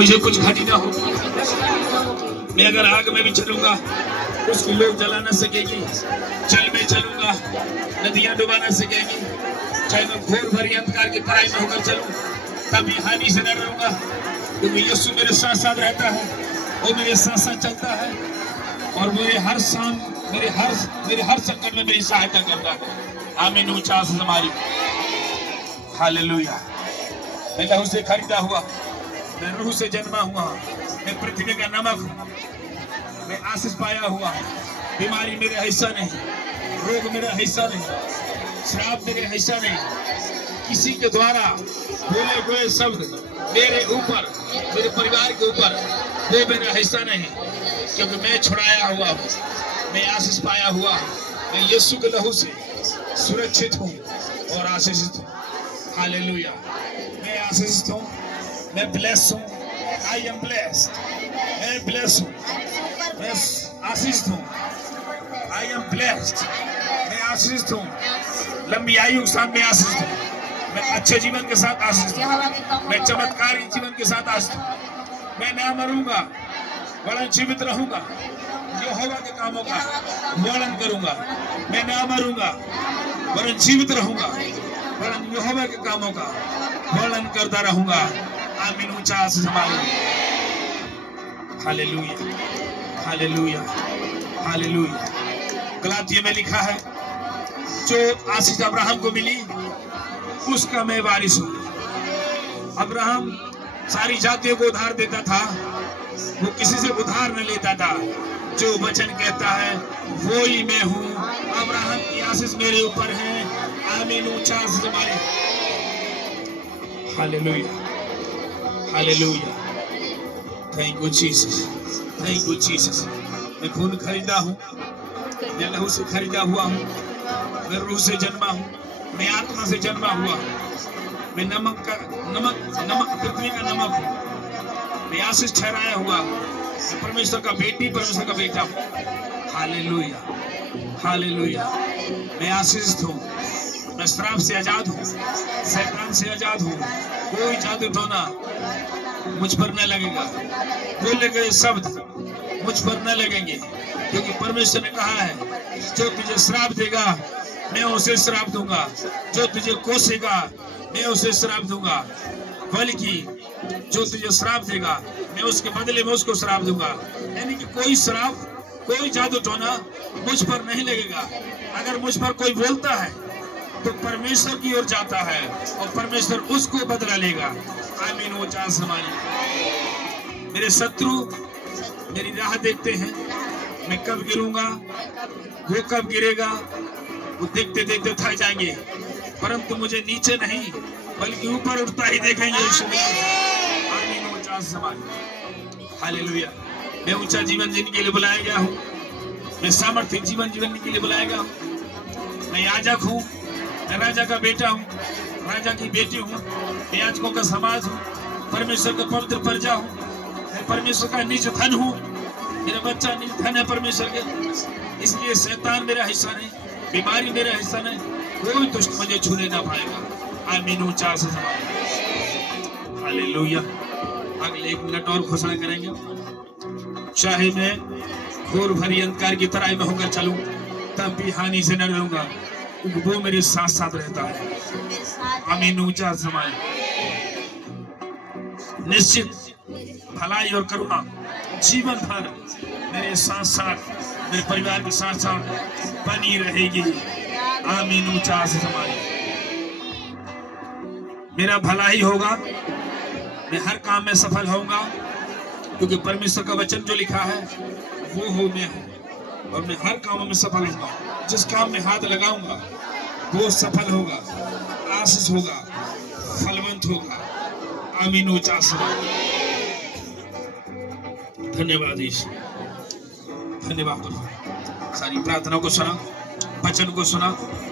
मुझे कुछ घटी ना हो। मैं अगर आग में भी चलूंगा उसको लोग जला ना सकेगी। जल में चलूंगा नदियां डुबा ना सकेगी। चाहे मैं घोर भरी अंधकार की तराई में होकर चलूं तब भी हानि से न डरूंगा, क्योंकि यीशु मेरे साथ साथ रहता है। वो मेरे साथ साथ चलता है और मेरे हर शाम मेरे हर संकट में मेरी सहायता करता है। आमीन। ऊंचा से हमारी हालेलुया। मैं लहू से खरीदा हुआ, मैं रूह से जन्मा हुआ, मैं पृथ्वी का नमक हूँ, मैं आशीष पाया हुआ। बीमारी मेरा हिस्सा नहीं, रोग मेरा हिस्सा नहीं, श्राप मेरे हिस्सा नहीं। किसी के द्वारा बोले हुए शब्द मेरे ऊपर, मेरे परिवार के ऊपर, वो मेरा हिस्सा नहीं, क्योंकि मैं छुड़ाया हुआ, मैं आशीष पाया हुआ, मैं यीशु के लहू से सुरक्षित हूँ और आशीषित हूँ। हालेलुया। मैं आशीषित हूँ, मैं ब्लेस हूँ। I am blessed. मैं ब्लेस हूँ, मैं आशीषित हूँ। I am blessed. मैं आशीषित हूँ। लंबी आयु के साथ मैं आशीषित हूँ। मैं अच्छे जीवन के साथ आशीषित हूँ। मैं चमत्कारी जीवन के साथ आशीषित हूँ। मैं ना मरूंगा वरन जीवित रहूंगा। यहोवा के कामों का वर्णन करूंगा। मैं ना मरूंगा वरन जीवित रहूंगा, वरन यहोवा के कामों का वर्णन करता रहूंगा। आमीन। ऊंचा से हमारी हालेलुया, हालेलुया, हालेलुया। गलातियों में लिखा है, जो आशीष अब्राहम को मिली उसका मैं वारिस हूँ। अब्राहम सारी जातियों को उधार देता था, वो किसी से उधार न लेता था। जो वचन कहता है वो ही मैं हूँ। अब्राहम की आशीष मेरे ऊपर है। आमीन। ऊंचा से हमारी hallelujah, hallelujah. Thank you Jesus, thank you Jesus. मैं खून खरीदा हूँ, मैं लहू से खरीदा हुआ हूँ, मैं रूह से जन्मा हूँ, मैं आत्मा से जन्मा हुआ, मैं नमक पृथ्वी का नमक हूँ, मैं आशीष ठहराया हुआ, मैं परमेश्वर का बेटी, परमेश्वर का बेटा हूँ। Hallelujah, hallelujah. मैं आशीषित हूँ, मैं श्राप से आजाद हूँ, शैतान से आजाद हूँ। कोई जादू टोना मुझ पर न लगेगा, बोले गए शब्द मुझ पर न लगेंगे, क्योंकि परमेश्वर ने कहा है, जो तुझे श्राप देगा मैं उसे श्राप दूंगा, जो तुझे कोसेगा मैं उसे श्राप दूंगा, बल्कि जो तुझे श्राप देगा मैं उसके बदले में उसको श्राप दूंगा। यानी कि कोई श्राप, कोई जादू टोना मुझ पर नहीं लगेगा। अगर मुझ पर कोई बोलता है तो परमेश्वर की ओर जाता है और परमेश्वर उसको बदला लेगा। आमीन। वो चांस हमारी। मेरे शत्रु मेरी राह देखते हैं, मैं कब गिरूंगा, वो कब गिरेगा, वो देखते देखते थक जाएंगे, परंतु मुझे नीचे नहीं बल्कि ऊपर उठता ही देखेंगे। आमीन। वो चांस हमारी। हालेलुया। मैं ऊंचा जीवन जीने के लिए बुलाया गया हूँ, मैं सामर्थ्य जीवन जीवन के लिए बुलाया गया हूँ। मैं याजक हूँ, मैं राजा का बेटा हूँ, राजा की बेटी हूँ, मैं याजकों का समाज हूँ, परमेश्वर का पवित्र प्रजा हूँ, मैं परमेश्वर का निज धन हूँ, मेरा बच्चा निज धन है परमेश्वर के। इसलिए शैतान मेरा हिस्सा नहीं, बीमारी मेरा हिस्सा नहीं, कोई दुष्ट मुझे छूने ना पाएगा। आमीन। ऊंचा से हालेलुया। अगले 1 मिनट और घोषणा करेंगे। चाहे मैं घोर भरी अंधकार की तराई में होकर चलूं तब भी हानि से न डरूंगा, क्योंकि वो मेरे साथ साथ रहता है। आमीन। ऊंचा समाए। निश्चित भलाई और करुणा जीवन भर मेरे साथ साथ, मेरे परिवार के साथ साथ बनी रहेगी। आमीन। ऊंचा समाए। मेरा भला ही होगा, मैं हर काम में सफल होऊंगा, क्योंकि परमेश्वर का वचन जो लिखा है वो हो मैं हूँ, और मैं हर काम में सफल होऊंगा। जिस काम में हाथ लगाऊंगा वो सफल होगा, आशीष होगा, फलवंत होगा। आमीन। ऊंचा समाए। धन्यवाद ईश्वर, धन्यवाद। सारी प्रार्थना को सुना, वचन को सुना।